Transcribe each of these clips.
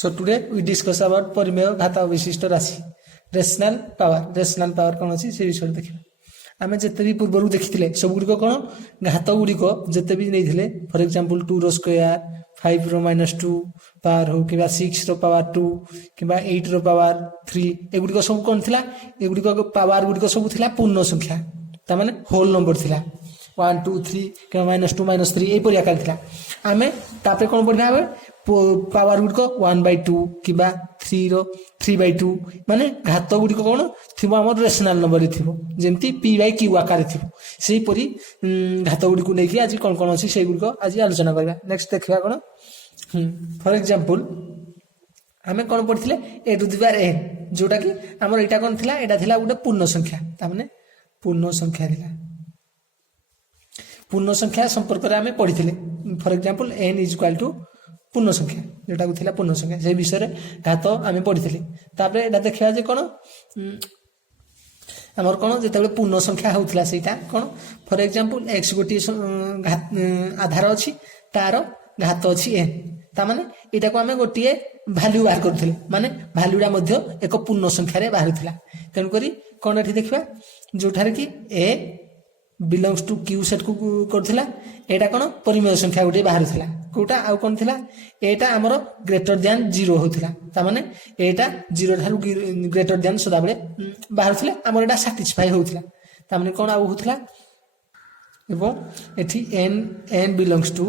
So today we discuss about परिमेय घात विशिष्ट राशि रेशनल पावर कौन अच्छी से विषय देखा आम जिते भी पूर्व देखी सब गुड़िक कौन घात गुड़िक जिते भी नहीं फॉर एग्जांपल 2 रो स्क्वायर 5 रो -2 पावर हो कि 6 रो पावर 2 कि 8 रो पावर 3 एगुड़िक सब कौन थिला एगुड़िक पावर गुड़िक सब थिला पूर्ण संख्या ता माने होल नंबर थिला 1 2 3 कि -2 -3 एपरि आकार थिला आमे तापरे कौन पढ़ना है पावर गुड़िक 1/2 कि 3/2 माने घात गुड़िक कौन थी आम रेशनल नंबर थी जमती p/q आकार थी से परी घात गुड़िक नहीं आज कौन कौन अच्छी से गुड़िक आज आलोचना करवा नेक्स्ट देखा कौन फॉर एग्जांपल आम कौन पढ़ी ए टू द पावर n जोटा कि आम यहाँ कौन थिला एटा थिला गोटे पूर्ण संख्या तामाने पूर्ण संख्या थिला पूर्ण संख्या संपर्क में आम पढ़ी for example n is equal to पूर्ण संख्या जोटा को थिला पूर्ण संख्या से विषय घात आम पढ़ी तापरे एटा देखा जे कौन आमर कौन जिते पूर्ण संख्या होता से कौन फॉर एग्जांपल x गोटे आधार अच्छी तार घात अच्छी n तामाने यहाँ को आम गोटे भैल्यू बाहर करुले माने भैल्यूटा मध्य एक पूर्ण संख्यार बाहर तेणुक कौन ये देखा जो कि ए बिलोंग्स टू क्यू सेट को करथिला एटा कोन परिमेय संख्या गोटे बाहर थिला कोटा आउ कोन थिला एटा हमर ग्रेटर दैन 0 होथिला ता माने एटा 0 थारु ग्रेटर दैन सदा बेले बाहर थिला हमर एटा सैटिस्फाई होथिला ता माने कोन आउ होथिला एबो एठी n belongs to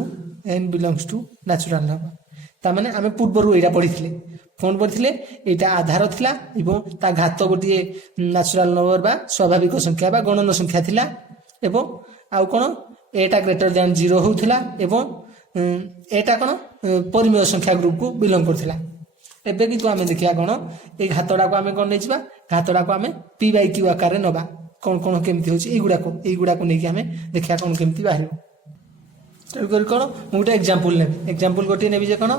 natural number ता माने हमें पूर्वरु एटा पढिथिले कोन पढिथिले एटा आधार थिला एवं ता घात गोटे नेचुरल नंबर बा स्वाभाविक संख्या बा गणन संख्या थिला एवं आउ कौन एटा ग्रेटर दैन 0 होउथिला एवं एटा कौन परिमेय संख्या ग्रुप को बिलोंग करथिला एबे कि आमे देखिया कौन ए घातडा को आमे कोन नै जिबा घातडा को आमे p/q आकार रे नबा कोन कोन केमती होची एगुडा को नै कि आमे देखिया कोन केमती बाहिरो तेकर कोन मोटे एग्जांपल ने एग्जांपल गोटे नेबी जे कोन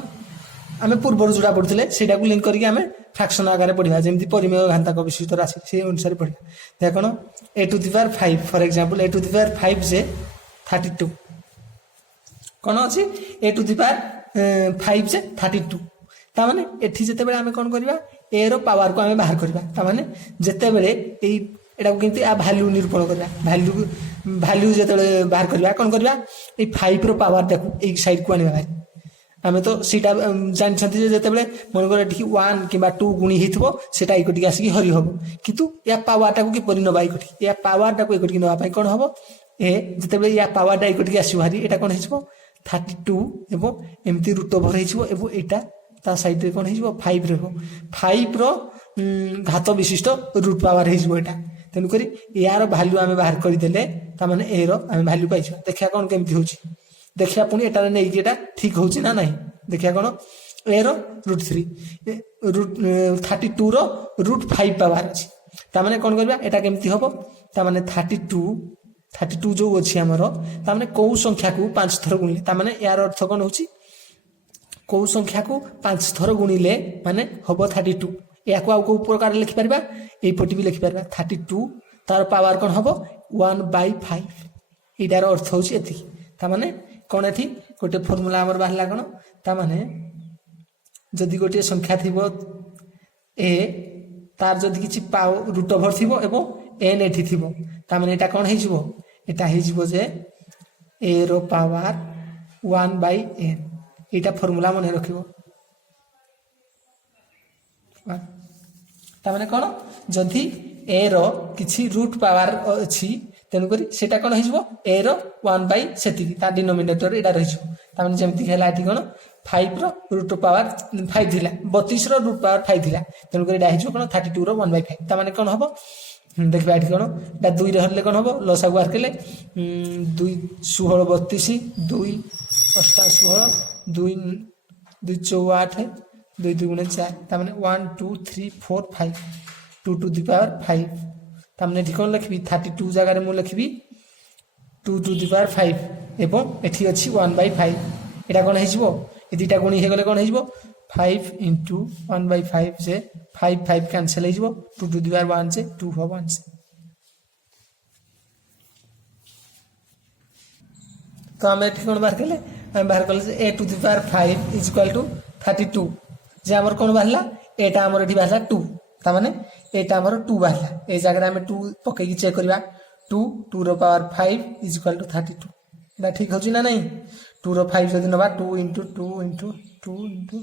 आमे पूर्व जोड़ा पढ़ुले सेटा को लिंक करके आमे फ्रैक्शन आकार पढ़िबा जेमती परिमेय घातांक विशिष्ट राशि से अनुसार पढ़िबा देख कोन a to the power 5 for example a to the power 5 से 32 कोन अछि a to the power 5 से 32 ता माने एठी जते बेले आमे कोन करबा a रो पावर को आमे बाहर करबा ता माने जते बेले एई एटा को केमती आ वैल्यू निरूपण करबा वैल्यू जते बेले बाहर करबा कोन करबा ए 5 रो पावर देखो एक साइड को आनिबा भाई आमे तो सीटा जान छथि जे जते बेले मन करे ठीक 1 किबा 2 गुणी हिथबो सेटा इकोटी आसी हरि हबो किंतु या पावरटा को कि परिनो बाई कोटी या पावरटा को इकोटी नबा पई कोन हबो ए जते बेले या पावरटा इकोटी आसी हरि एटा कोन हिचबो 32 एबो एम्ति रूट ओवर हिचबो एबो एटा ता साइड रे कोन हिचबो 5 रे 5 रो घात विशिष्ट रूट पावर हिचबो एटा तेनु करी यार वैल्यू आमे बाहर करि देले ता माने ए रो आमे वैल्यू पाइछो देखिया कोन केमति होची देखिया पुनी एटा नै एटा ठीक होची ना नहीं देखिया कोन ए रो √3 32 रो √5 पावर अछि ता माने कोन करबा एटा केमति होबो ता माने 32 जो अछि हमरो ता माने को संख्या को 5 थर गुणिले ता माने यार अर्थ कोन होची को संख्या को 5 थर गुणिले माने होबो 32 या को आउ को प्रकार लिखि परबा ए पटी भी लिखि परबा 32 तार पावर कोन होबो 1/5 इडार अर्थ होची एति ता माने कोन एथि गोटे फार्मूला हमर बाहला कोन ता माने जदि गोटे संख्या थिबो ए तार जदि किछि पाव रूट ओवर थिबो एवं n एथि थिबो ता माने एटा कोन हेजिबो एटा हेजिबो जे a row power 1/n Etah formula मने रखिबो ता माने कोन जदि a रो किछि रूट पावर अछि तेनु करी सेटा कोन हिजबो a रो 1 सेति ता डिनोमिनेटर एटा रहिजो ता माने जेमति हेला एठी कोन 5 रो रूट पावर 5 दिला 32 रो रूट पावर 5 दिला तेनु करी एटा हिजबो कोन 32 रो 1/5 ता माने कोन हबो देखबा एठी कोन एटा 2 रे हरले कोन हबो लसा को आरकेले 2 16 32 2 8 16 2 2 4 2 2 गुणे 4 ता माने 1 2 3 4 5 2 टू द पावर 5 तामने ठीक लिखबी 32 जगह मु लिखबी 2 टू द पावर 5 एवं एठी अछि 1/5 एटा कोन हेजिबो ए दुटा गुणी हे गले कोन हेजिबो 5 * 1/5 से 5 कैंसिल हेजिबो 2 टू द पावर 1 से 2 हो 1 से तो हम एठी कोन बाहर केले हम बाहर कले a टू द पावर 5 = 32 जे आमर कौन बाहला एटा आमर एठी बाहला 2 तामाने एटा आमर 2 बाहला ए जगह आमे 2 पके की चेक करबा 2 रो पावर 5 इज इक्वल टू 32 एटा ठीक होची ना नहीं 2 रो 5 जदी नबा 2 into 2 into 2 into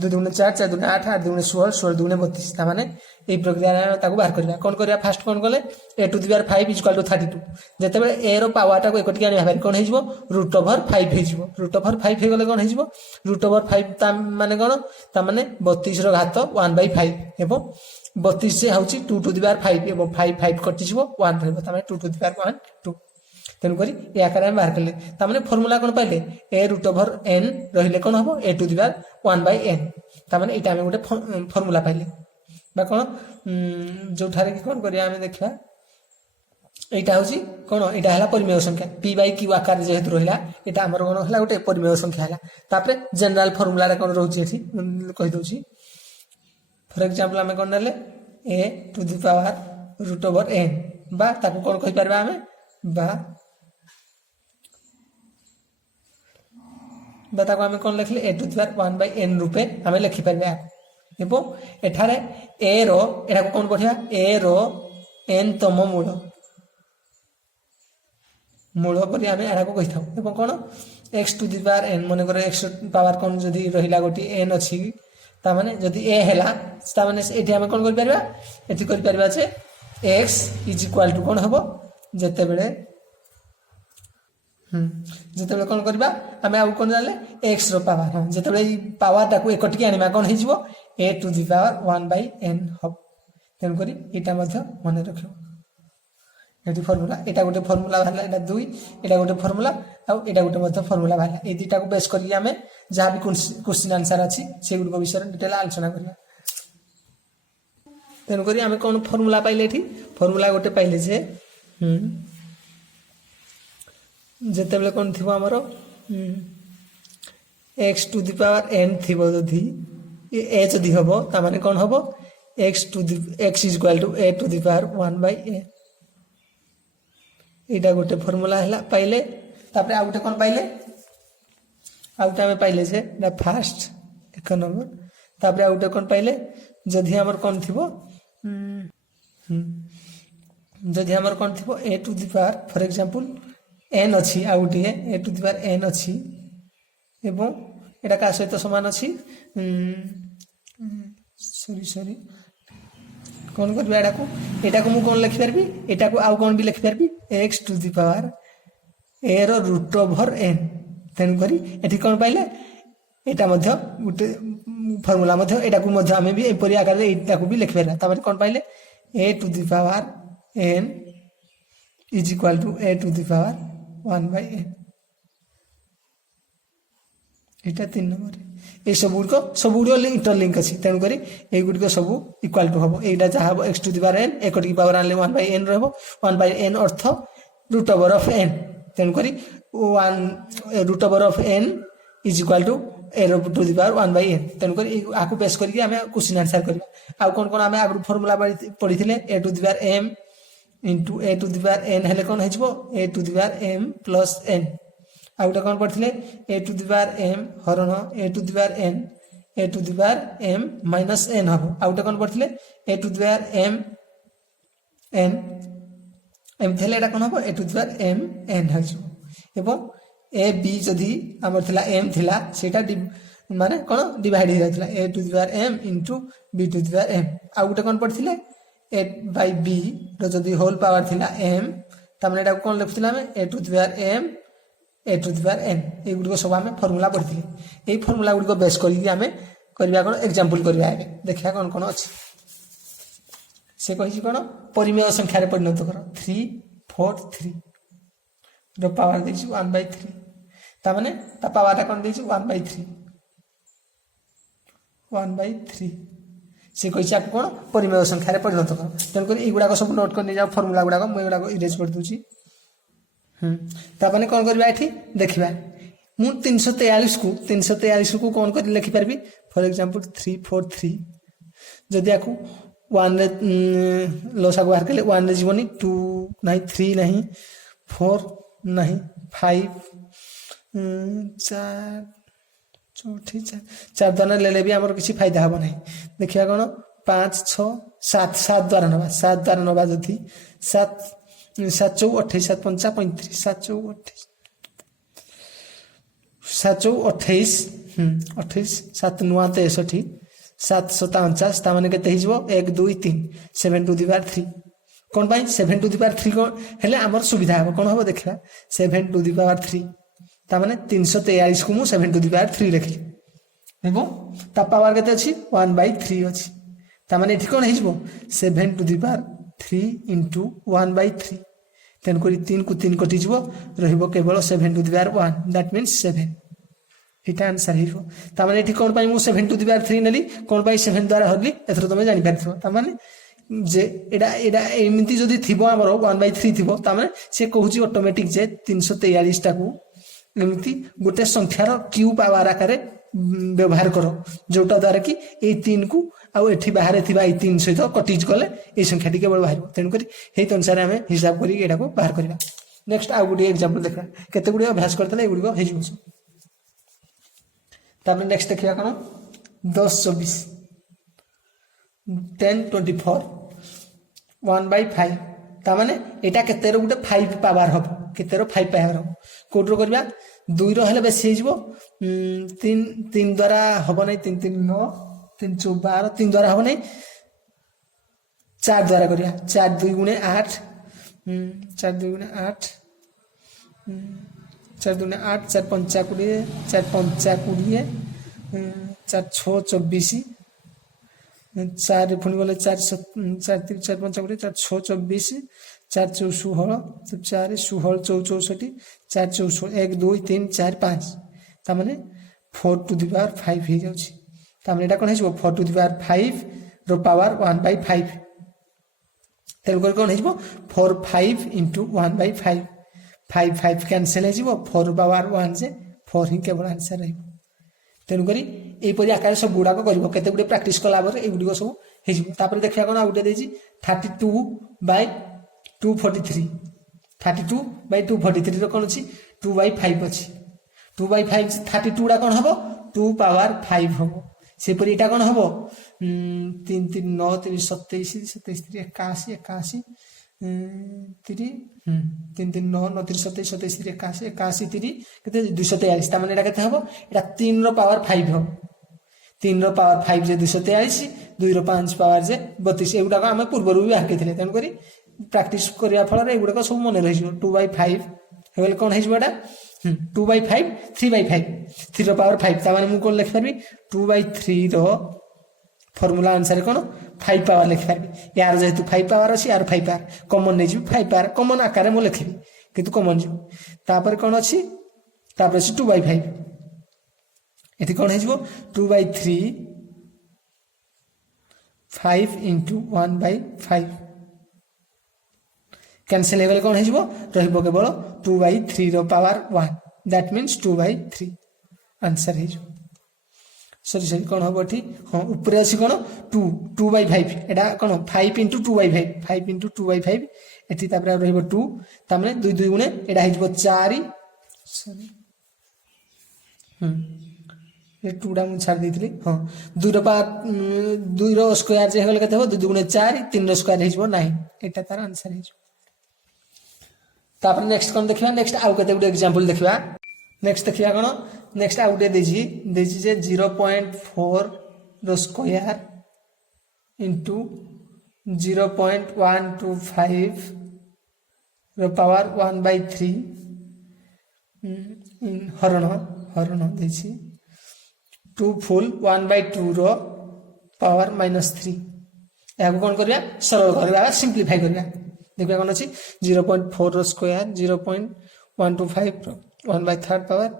2 दुने 4 4 दुने 8 8 दुने 16 16 दुने 32 तामाने ए प्रक्रिया रे ताको बाहर करबा कोन करबा फास्ट कोन कले a to the power 5 is equal to 32 जते बेले a रो पावर टा को एकटी आनी भाबे कोन हेजिवो √5 हेजिवो √5 हे गले कोन हेजिवो √5 ता माने कोन ता माने 32 रो घात 1/5 एबो 32 से होची 2 टू द पावर 5 एबो 5 5 कटि जिवो 1 रहबो ता माने 2 टू द पावर 1 2 तेन करी ए आकार में बाहर करले ता माने फार्मूला कोन पाइले a√n रहिले कोन हबो a to the power 1/n ता माने एटा हम गोटे फार्मूला पाइले बा कोन जो ठारे की कोन करिया हमें देखिबा एटा होची कोन एटा हला परिमेय संख्या p/q आकार जेहेतु रहिला एटा हमर कोन हला गोटे परिमेय संख्या हला तापरे जनरल फार्मूला रे कोन रहउची एठी कहि दोची फॉर एग्जांपल हमें कोन नले a to the power √n बा ताको कोन कहि परबा हमें बा ताको हमें कोन लिखले a to the power 1/n रूपे हमें लिखि परबा एबो एठारे a रो एटा कोन बढ़िया a रो n तम मूल पर हमें एटा को कहि थाउ एबो कोन x to the power n माने करे x पावर कोन जदी रहिला गोटी n अछि ता माने जदी a हैला ता माने एठी हमें कोन कर परबा एठी कर परबा छे x इज इक्वल टू कोन हबो जते बेले जते बेले कोन करबा हमें आउ कोन जाले x रो पावर हां जते बेले पावर टा को एकटकी आनिमा कोन हिजबो a to the power 1/n हब तेन करी एटा मध्ये मने रखियो एटी फार्मूला एटा गोटे फार्मूला भाला एटा 2 एटा गोटे फार्मूला आ एटा गोटे मध्ये फार्मूला भाला ए दुटा को बेस करी हमें जहां भी क्वेश्चन आंसर अछि से गुड विषय डिटेल आलोचना करिया तेन करी हमें कोन फार्मूला पाइले एठी फार्मूला गोटे पाइले जे जते बेले कोन थिबो हमरो x to the power n थिबो जदी ए जदी हबो ता माने कोन हबो x is equal to a to the power 1/n एटा गोटे फार्मूला हला पाइले तापरे आ गोटे कोन पाइले आ गोटे हमें पाइले जे ना फर्स्ट एक नंबर तापरे आ गोटे कोन पाइले जदी हमर कोन थिबो जदी हमर कोन थिबो a to the power for example n अछि आ गोटे a to the power n अछि एवं एटा का सहित समान अछि सॉरी कोन करबे एटा को मु कोन लिखि परबी एटा को आउ कोन भी लिखि परबी x to the power a रो √n तेन करी एठी कोन पाइले एटा मध्ये गुटे फार्मूला मध्ये एटा को मध्ये हमें भी एपरि आकार रे एटा को भी लिखि परबा तापर कोन पाइले a to the power n is equal to a to the power 1/n एटा 3 नंबर ए सब गुड इंटरलिंक अछि तेन करी ए गुड को सब इक्वल टू हबो एटा जहा हबो x to the power n एकटी पावर आनले 1/n रहबो 1/n अर्थ √n तेन करी 1 √n is equal to a to the power 1/n तेन करी आकु बेस करी हमें क्वेश्चन आंसर करबा आ कोन कोन हमें आगु फार्मूला पढिथिले a to the power m into a to the power n हेले कोन हेजबो a to the power m plus n आउटा कोन पढिथिले a to the power m हरण a to the power n a to the power m minus n हबो आउटा कोन पढिथिले a to the power m n m थेले एटा कोन हबो a to the power m n हजो एवं a b जदी हमर थिला m थिला सेटा माने कोन डिवाइड हो जाथिला a to the power m into b to the power m आउटा कोन पढिथिले a by b रो जदी होल पावर थिला m त माने एटा कोन लिखथिला हम a to the power m a to the power n ए गुड को सब हमें फार्मूला पढिथिले ए फार्मूला गुड को बेस करी हमें करबा कोन एग्जांपल करबा आबे देखिया कोन कोन अछि से कहि कोन परिमेय संख्या रे परिणत करो 3 4 3 रो पावर देछि 1/3 ता माने ता पावर कोन देछि 1/3 से कहि कोन परिमेय संख्या रे परिणत करो तेन करी ए गुडा को सब नोट करने जाओ फार्मूला गुडा को मैं गुडा को इरेज कर दूची तापने कौन करबा एठी देखिबा मु 343 को कौन कर लिखि परबी फॉर एग्जांपल 343 जदी आकू 1 रे लोसा को बाहर केले 1 रे जीवनी 2 नहीं 3 नहीं 4 नहीं 5 4 चौठी चार द्वारा ले भी आमर किसी फायदा हम ना देखिए कौन 5 6 7 7 द्वारा नवा 7 द्वारा नवा जदि 7 7 चौ 28 7 5 35 7 चौ 28 7 चौ 28 28 7 9 63 7 47 ता माने केते हिजबो 1 2 3 7 टू द पावर 3 कोन भाई 7 टू द पावर 3 कोन हेले हमर सुविधा हो कोन हो देखा 7 टू द पावर 3 ता माने 343 को मु 7 टू द पावर 3 रखली एवं ता पावर केते अछि 1/3 अछि ता माने एठी कोन हिजबो 7 टू द पावर 3 into 1/3 तेन करी 3 को 3 कटि जबो रहिबो केवल 7 to the power 1 that means 7 इटा आंसर हिजबो ता माने एठी कोन पाई मु 7 टू द पावर 3 नेली कोन पाई 7 द्वारा हरली एथरो तमे जानि परथो ता माने जे एडा एडा एमिति जदी थिबो हमर 1/3 थिबो ता माने से कहूची ऑटोमेटिक जे 343 टा को एमिति गोटे संख्यार क्यू पावर आकारे व्यवहार करो जोटा द्वारा कि ए 3 को आउ एठी बाहर थिबा ए 3 सहित कटिज कले ए संख्या टी केवल बाहर तेन करी हे अनुसार हमें हिसाब करी एडा को बाहर करबा नेक्स्ट आ गुडी एग्जांपल देखा केते गुडी अभ्यास करतले ए गुडी को हेजु तापर नेक्स्ट देखिया कोन 10 24 10 24 1/5 ता माने एटा केते रो गुटे 5 पावर हबो केते रो 5 पावर हबो कोड रो करबा 2 रो हेले बेसी हिजबो 3 3 द्वारा हबो नै 3 3 9 3 4 12 3 द्वारा हबो नै 4 द्वारा करिया 4 2 गुणे 8 4 2 गुणे 8 4 2 8 4 5 20 4 5 20 4 6 24 4 पुणी गले 4 4 3 4 5 20 4 6 24 4 4 16 4 16 64 4 64 1 2 3 4 5 ता माने 4 टू द पावर 5 हे जाउची ता माने एटा कोन हेजबो 4 टू द पावर 5 रो पावर 1/5 तेल कर कोन हेजबो 4 5 into 1/5 5 5 कैंसिल हेजबो 4 पावर 1 जे 4 ही केवल आंसर रहइबो तेनु करी ए परि आकार सब गुडा को करबो केते गुडे प्रैक्टिस कला पर ए गुडी को सब हेजबो तापर देखिया कोन आ गुडे देजी 32/243 32/243 रो कोन अछि 2/5 अछि 2/5 32 डा कोन हबो 2 पावर 5 हबो से परि एटा कोन हबो 3 3 9 3 27 27 81 81 3 3 3 9 9 3 27 27 81 81 3 केते 243 ता माने एटा केते हबो एटा 3 रो पावर 5 हबो 3 रो पावर 5 जे 243 2 रो 5 पावर जे 32 एगुडा को हम पूर्व रु भी आके थिले तन करी प्रैक्टिस करिया फल रे एगुडा को सब मन रहि जो 2/5 हेल कोन हेजबो एटा 2/5 3/5 3 रो पावर 5 ता माने मु कोन लिख परबी 2/3 रो फॉर्मूला आंसर कोन 5 पावर लिख परबी यार जेतु 5 पावर अछि यार 5 पावर कॉमन नै जी 5 पावर कॉमन आकार मु लिखबी किंतु कॉमन जो तापर कोन अछि तापर अछि 2/5 एथि कोन हेजबो 2/3 5 into 1/5 कैंसिल लेवल कोन हेजबो रहिबो केवल 2/3 रो पावर 1 दैट मींस 2/3 आंसर हेजो सॉरी कोन हबो ठी हां ऊपर अछि कोन 2/5 एडा कोन 5 into 2/5 5 into 2/5 एथि तापर रहिबो 2 तामे 2 2 गुणे एडा हेजबो 4 सॉरी ये 2 डा मु छाड़ देथिली हां 2 रो पावर 2 रो स्क्वायर जे हेगल केते हो 2 गुणे 4 3 रो स्क्वायर हेजबो 9 एटा तार आंसर हेजो तापर नेक्स्ट कोन देखिबा नेक्स्ट आउ केते गुड एग्जांपल देखिबा नेक्स्ट देखिया कोन नेक्स्ट आउ डे देजी जे 0.4 रो स्क्वायर इनटू 0.125 रो पावर 1/3 इन हरण देजी 2 फुल 1/2 रो पावर -3 याको कोन करबा सरल करबा सिंपलीफाई करबा देखबा कोन अछि 0.4 रो स्क्वायर 0.125 रो 1/3 पावर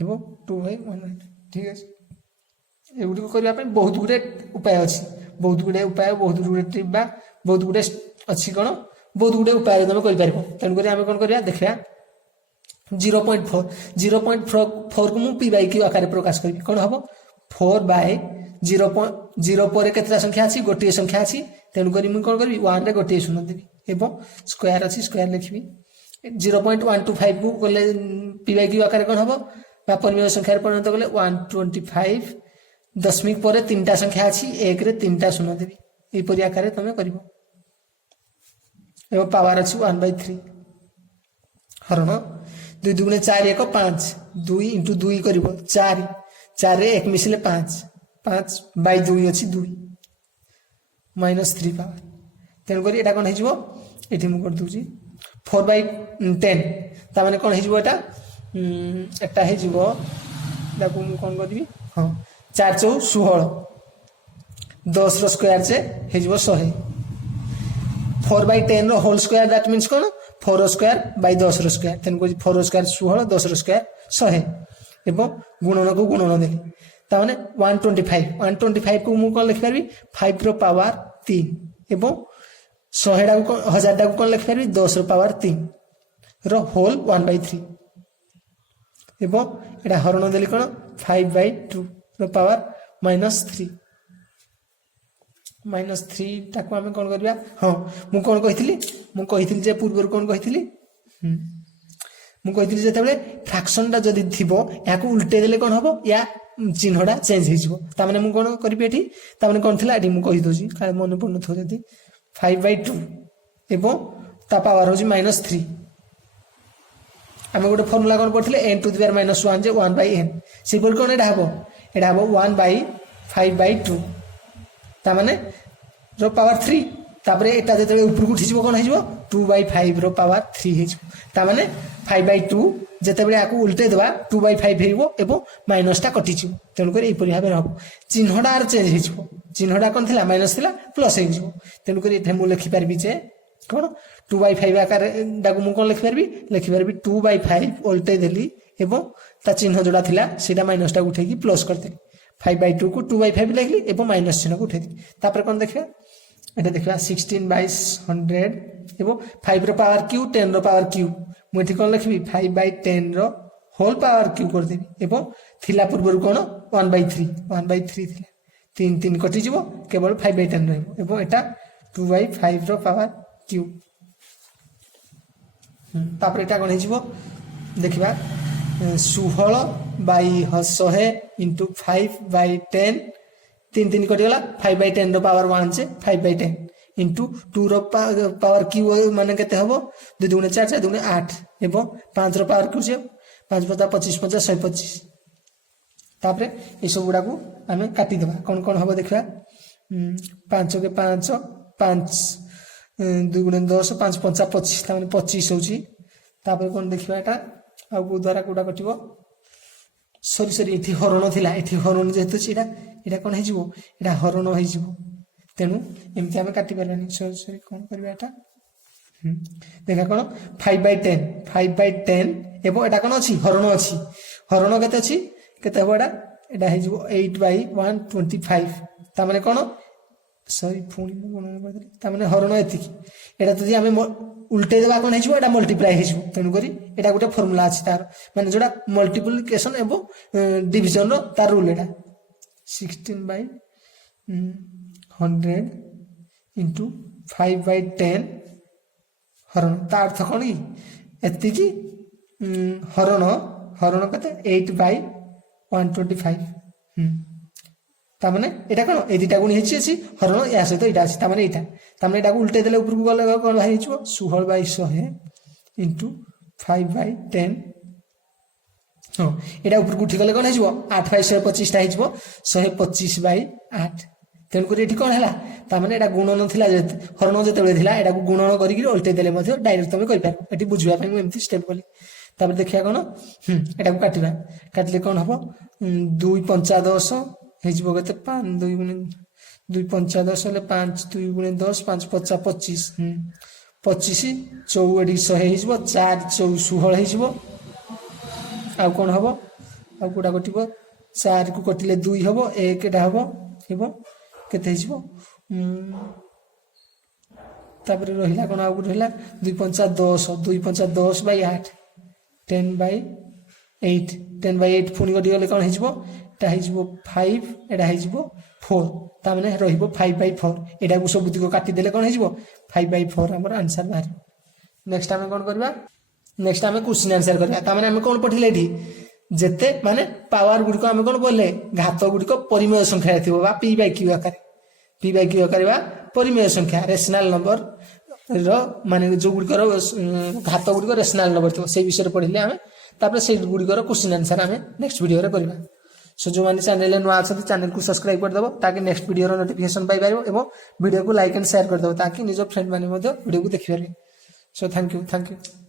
एवं 2/1 ठीक है एगुडी को करबा पे बहुत गुडे उपाय अछि बहुत गुडे उपाय बहुत गुडे टिप बा बहुत गुडे अछि कोन बहुत गुडे उपाय तमे करि परबो तन करी हम कोन करबा देखबा 0.4 को मु p बाय q आकार प्रकाश करबी कोन हबो 4/0.0 पर केतरा संख्या अछि गोटे संख्या अछि तेनु करी मु कोन करबी 1 रे गोटे शून्य देबी एवं स्क्वायर अछि स्क्वायर लिखबी 0.125 को गले p बाय q आकार कोन हबो বা পরিমেয় সংখ্যার পরিণত কলে 125 দশমিক পরে তিনটা সংখ্যা আছে 1 রে তিনটা শূন্য দেবি এইপরি আকারে তুমি করিব এবং পাওয়ার আছে 1/3 হরণ 2 দুগুণে 4 1 5 2 ইন্টু 2 করিব 4 4 রে 1 মিশিলে 5 5/2 আছে 2 -3 পাওয়ার তেণু করি এটা কোন হইଯିବ এটি মু করে দউছি 4/10 তা মানে কোন হইଯିବ এটা এটা হইଯିବ দেখো মু কোন করবি হ্যাঁ 4 4 16 10 ର স্কয়ার যে হইଯିବ 100 4/10 ର হোল স্কয়ার দ্যাট মিন্স কোন 4 স্কয়ার বাই 10 ର স্কয়ার তেণু করি 4 স্কয়ার 16 10 ର স্কয়ার 100 এবং গুণনକୁ গুণন দেলি তা মানে 125 কু মু কোন লিখি পারবি 5 র পাওয়ার 3 এবং 100 টাকু 1000 টাকু কোন লিখি পারবি 10 র পাওয়ার 3 র হোল 1/3 এবং এটা হরণ দেলি কোন 5/2 র পাওয়ার -3 -3 টাকু আমি কোন করিবা হ্যাঁ মু কোন কইଥିଲି যে পূর্বর কোন কইଥିଲି মু কইଥିଲି যেতেবেলে ফ্রাকশনটা যদি থিব ইয়াকু উল্টে দেলে কোন হবো ইয়া চিহ্নটা চেঞ্জ হইଯିବ তা মানে মু কোন করিবি এটি তা মানে কোন থিলা এটি মু কই দউছি কালে মনে পড়ন থো যদি 5/2 এবং তা পাওয়ার হচ্ছে -3 আমি গোটে ফর্মুলা কোন পড়ছিলে n টু দি পাওয়ার -1 যে 1/n সেপর কোন এটা হবো 1/5/2 তা মানে র পাওয়ার 3 তারপরে এটা যেতে উপরকু উঠিଯିବ কোন হইଯିବ 2/5 র পাওয়ার 3 হইଯିବ তা মানে 5/2 যেতেবেলে আকু উল্টে দেবা 2/5 হইব এবং মাইনাসটা কটিଯିବ তেণু করে এইপরি ভাবে হব চিহ্নটা আর চেঞ্জ হইଯିବ চিহ্নটা কোন থিলা মাইনাস থিলা প্লাস হইଯିବ তেণু করে এতে মু লিখি পারবি যে কোন 2/5 আকারে ডাকু মু কোন লিখি পারবি 2/5 উল্টে দেলি এবং তা চিহ্ন যোড়া থিলা সেটা মাইনাসটা উঠেকি প্লাস করতেলি 5/2 কু 2/5 লিখলি এবং মাইনাস চিহ্নକୁ উঠেই তারপরে কোন দেখিবা এটা দেখিবা 16/100 এবং 5 র পাওয়ার কিউ 10 র পাওয়ার কিউ মু এটি কোন লিখবি 5/10 র হোল পাওয়ার কিউ করে দেবি এবং থিলা পূর্বরু কোন 1/3 থিলা 3 3 কটি যাব কেবল 5/10 রহিব এবং এটা 2/5 র পাওয়ার কিউ তারপরে এটা কোন হইଯିବ দেখিবা 16/100 ইনটু 5/10 3 3 কটি গলা 5/10 র পাওয়ার 1 যে 5/10 ইনটু 2 র পাওয়ার কিউ মানে কেতে হবো 2 2 4 4 2 8 এবং 5 র পাওয়ার কিউ যে 5 5 25 50 125 তারপরে এই সব গুড়াকু আমি কাটি দেবা কোন কোন হবো দেখিবা 5 কে 5 5 2 গুণ 10 5 5 25 তা মানে 25 হଉଛି তারপরে কোন দেখিবা এটা ଆଉ କୋଉ ଦ୍ୱାରା କୋଉଟା କଟିବ ସରି ଏଠି ହରଣ ଥିଲା ଏଠି ହରଣ ଯେହେତୁ ଏଟା ଏଟା କଣ ହେଇଯିବ ଏଟା ହରଣ ହେଇଯିବ ତେଣୁ ଏମିତି ଆମେ କାଟି ପାରିବାନି ସରି କଣ କରିବା ଏଟା ଦେଖା କଣ 5/10 ଏବଂ ଏଟା କଣ ଅଛି ହରଣ କେତେ ଅଛି କେତେ ହବ ଏଟା ହେଇଯିବ 8/125 ତା ମାନେ କଣ ସରି ପୁଣି ମୁଁ ଗଣନା କରିଦେଲି ତା ମାନେ ହରଣ ଏତିକି ଏଟା ଯଦି ଆମେ উল্টে দেবা কোন হইଯିବ এটা মল্টিপ্লাই হইଯିବ তেণু করি এটা গোটে ফর্মুলা আছে তার মানে যেটা মল্টিপ্লিকেশন এবং ডিভিজন র তার রুল এটা 16/100 ইনটু 5/10 হরণ তার অর্থ কোন কি এতিকি হরণ কত 8/125 তার মানে এটা কোন এই দুইটা গুণ হইছে হরণ ইয়া সহিত এটা আছে তার মানে এটা তার মানে এটাকে উল্টে দিলে উপরকু গলে কোন বাহারি হইଯିବ 16/100 ইনটু 5/10 হ্যাঁ এটা উপরকু উঠি গলে কোন হইଯିବ 8/125 টা হইଯିବ 125/8 তেণু করে এটি কোন হেলা তার মানে এটা গুণন থিলা হরণ যেতেবেলে থিলা এটাকে গুণন করিকি উল্টে দেলে মধ্যে ডাইরেক্ট তুমি কই পারো এটি বুঝিবা পাই এমতি স্টেপ কলি তারপরে দেখিয়া কোন এটাকে কাটিবা কাটলে কোন হবো 2 5 10 ହେଇଯିବ କେତେ 5 2 ଗୁଣେ 2 5 10 ହେଲେ 5 2 ଗୁଣେ 10 5 5 25 25 ଚଉଆଡି 100 ହେଇଯିବ 4 16 ହେଇଯିବ ଆଉ କଣ ହବ ଆଉ କୋଟା କଟିବ 4 କୁ କଟିଲେ 2 ହବ 1 ଟା ହବ ହେବ କେତେ ହେଇଯିବ ତାପରେ ରହିଲା କଣ ଆଉ ରହିଲା 2 5 10 2 5 10/8 10/8 ପୁଣି କଟି ଗଲେ କଣ ହେଇଯିବ এটা হইଯିବ 5 এটা হইଯିବ 4 তা মানে রহিব 5/4 এটাকু সবুতিক কাটি দেলে কোন হইଯିବ 5/4 हमर आंसर बाहर नेक्स्ट ଆମେ কোন করিবা नेक्स्ट ଆମେ क्वेश्चन आंसर करिया ता माने ଆମେ कोन पठिले एठी ଯେତେ ମାନେ ପାୱାର ଗୁଡ଼ିକ ଆମେ କଣ ବୋଲେ ଘାତ ଗୁଡ଼ିକ ପରିମେୟ ସଂଖ୍ୟାରେ ଥିବ ବା P/Q ଆକାରରେ P/Q ଆକାରରେ ବା ପରିମେୟ ସଂଖ୍ୟା ରେସନାଲ ନମ୍ବର ର ମାନେ ଯୋଉ ଗୁଡ଼ିକର ଘାତ ଗୁଡ଼ିକ ରେସନାଲ ନମ୍ବର ଥିବ ସେଇ ବିଷୟରେ ପଢିଲେ ଆମେ ତାପରେ ସେଇ ଗୁଡ଼ିକର କ୍ୱେଶ୍ଚିନ୍ ଆନ୍ସର ଆମେ ନେକ୍ସଟ ଭିଡ଼ିଓରେ କରିବା। ସୋ ଯୋଉମାନେ ଚ୍ୟାନେଲରେ ନୂଆ ଅଛନ୍ତି ଚ୍ୟାନେଲକୁ ସବସ୍କ୍ରାଇବ କରିଦେବ ତାକି ନେକ୍ସଟ ଭିଡ଼ିଓର ନୋଟିଫିକେସନ ପାଇପାରିବ ଏବଂ ଭିଡ଼ିଓକୁ ଲାଇକ୍ ଆଣ୍ଡ ସେୟାର କରିଦେବ ତାକି ନିଜ ଫ୍ରେଣ୍ଡ ମାନେ ମଧ୍ୟ ଭିଡ଼ିଓକୁ ଦେଖିପାରିବେ। So thank you.